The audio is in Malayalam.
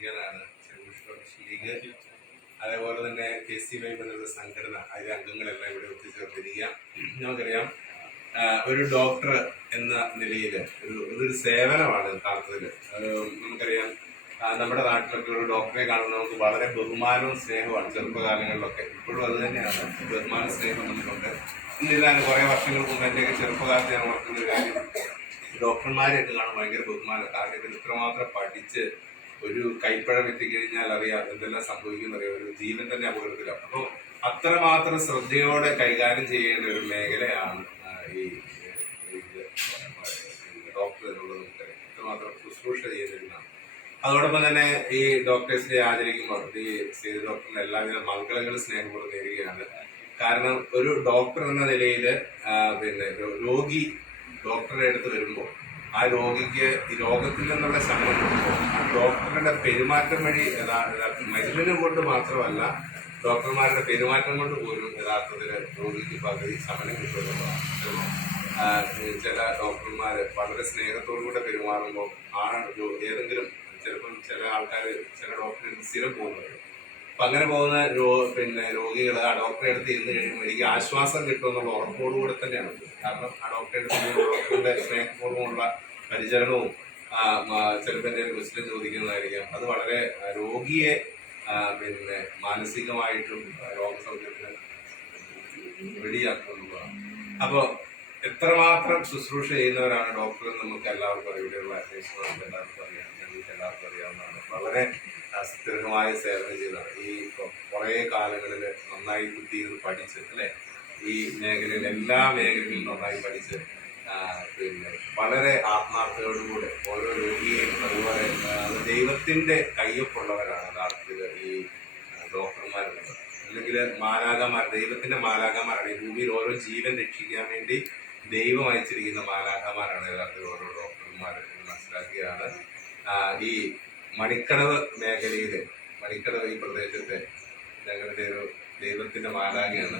വൈദികനാണ്. ലീഗ് അതേപോലെ തന്നെ KCY എന്നൊരു സംഘടന, അതിലെ അംഗങ്ങളെല്ലാം ഇവിടെ ഒത്തുചേർന്നിരിക്കുക. നമുക്കറിയാം ഒരു ഡോക്ടർ എന്ന നിലയിൽ ഒരു സേവനമാണ് യഥാർത്ഥത്തിൽ. നമുക്കറിയാം നമ്മുടെ നാട്ടിലൊക്കെ ഒരു ഡോക്ടറെ കാണുമ്പോൾ നമുക്ക് വളരെ ബഹുമാനവും സ്നേഹവുമാണ്. ചെറുപ്പകാലങ്ങളിലൊക്കെ ഇപ്പോഴും അത് തന്നെയാണ്, ബഹുമാന സ്നേഹം നമുക്കുണ്ട്. എന്നിരുന്നാലും കുറേ വർഷങ്ങൾക്ക് മുമ്പ് എൻ്റെയൊക്കെ ചെറുപ്പകാലത്ത് ഞാൻ ഓർക്കുന്ന ഒരു കാര്യം, ഡോക്ടർമാരെയൊക്കെ കാണുമ്പോൾ ഭയങ്കര ബഹുമാനം. കാരണം ഇവർ ഇത്രമാത്രം പഠിച്ച് ഒരു കൈപ്പഴം എത്തിക്കഴിഞ്ഞാൽ അറിയാം എന്തെല്ലാം സംഭവിക്കും അറിയാം, ഒരു ജീവൻ തന്നെ അപകടത്തിലാണ്. അപ്പോൾ അത്രമാത്രം ശ്രദ്ധയോടെ കൈകാര്യം ചെയ്യേണ്ട ഒരു മേഖലയാണ് ഈ ഡോക്ടർ എന്നുള്ളത്. നമുക്കറിയാം ഇത്രമാത്രം ശുശ്രൂഷ ചെയ്തിരുന്നതാണ്. അതോടൊപ്പം തന്നെ ഈ ഡോക്ടേഴ്സിനെ ആചരിക്കുമ്പോൾ ഈ സ്ഥിതി ഡോക്ടറിന് എല്ലാവിധ മംഗളങ്ങളും സ്നേഹപൂർവ്വം നേരുകയാണ്. കാരണം ഒരു ഡോക്ടർ എന്ന നിലയിൽ രോഗി ഡോക്ടറുടെ അടുത്ത് വരുമ്പോൾ ആ രോഗിക്ക് ഈ രോഗത്തിൽ നിന്നുള്ള ശമനം കിട്ടുമ്പോൾ ആ ഡോക്ടറുടെ പെരുമാറ്റം വഴി മരുന്നിനെ കൊണ്ട് മാത്രമല്ല, ഡോക്ടർമാരുടെ പെരുമാറ്റം കൊണ്ട് പോലും യഥാർത്ഥത്തിൽ രോഗിക്ക് പകുതി ശമനം കിട്ടുമെന്നുള്ളതാണ്. ചില ഡോക്ടർമാർ വളരെ സ്നേഹത്തോടുകൂടെ പെരുമാറുമ്പോൾ ഏതെങ്കിലും ചിലപ്പം ചില ആൾക്കാർ ചില ഡോക്ടറിന് സ്ഥിരം പോകുന്നത്. അപ്പം അങ്ങനെ പോകുന്ന രോഗികൾ ആ ഡോക്ടറെ അടുത്ത് ഇരുന്ന് കഴിയുമ്പോൾ എനിക്ക് ആശ്വാസം കിട്ടുമെന്നുള്ള ഉറപ്പോടുകൂടെ തന്നെയാണ്. കാരണം ആ ഡോക്ടറെ അടുത്ത് ഡോക്ടറുടെ സ്നേഹപൂർവ്വമുള്ള പരിചരണവും ചിലപ്പോൾ എന്തെങ്കിലും ക്വസ്റ്റ്യൻ ചോദിക്കുന്നതായിരിക്കാം. അത് വളരെ രോഗിയെ മാനസികമായിട്ടും രോഗസൗഖ്യത്തിന് റെഡിയാക്കുന്നുള്ളതാണ്. അപ്പോൾ എത്രമാത്രം ശുശ്രൂഷ ചെയ്യുന്നവരാണ് ഡോക്ടർ എന്ന് നമുക്ക് എല്ലാവർക്കും അറിയാം. ഇവിടെയുള്ള അന്വേഷണം എല്ലാവർക്കും അറിയാം, ഞങ്ങൾക്ക് എല്ലാവർക്കും അറിയാവുന്നതാണ്. വളരെ സുദീർഘമായ സേവനം ചെയ്തതാണ്. ഈ കുറേ കാലങ്ങളിൽ നന്നായി കുത്തിയിരുന്ന് പഠിച്ച് അല്ലെ, ഈ മേഖലയിൽ എല്ലാ മേഖലയിലും നന്നായി പഠിച്ച് വളരെ ആത്മാർത്ഥതയോടുകൂടെ ഓരോ രോഗിയെയും അതുപോലെ ദൈവത്തിന്റെ കയ്യൊപ്പുള്ളവരാണ് യഥാർത്ഥത്തിൽ ഈ ഡോക്ടർമാരുള്ളത്. അല്ലെങ്കിൽ മാലാഖമാർ, ദൈവത്തിന്റെ മാലാഖമാരാണ്. ഈ ഭൂമിയിൽ ഓരോ ജീവൻ രക്ഷിക്കാൻ വേണ്ടി ദൈവം അയച്ചിരിക്കുന്ന മാലാഖമാരാണ് യഥാർത്ഥത്തിൽ ഓരോ ഡോക്ടർമാർ എന്ന് മനസ്സിലാക്കിയാണ്. ഈ മണിക്കടവ് മേഖലയില്, മണിക്കടവ് ഈ പ്രദേശത്തെ ഞങ്ങളുടെ ഒരു ദൈവത്തിന്റെ മാലാഖയാണ്.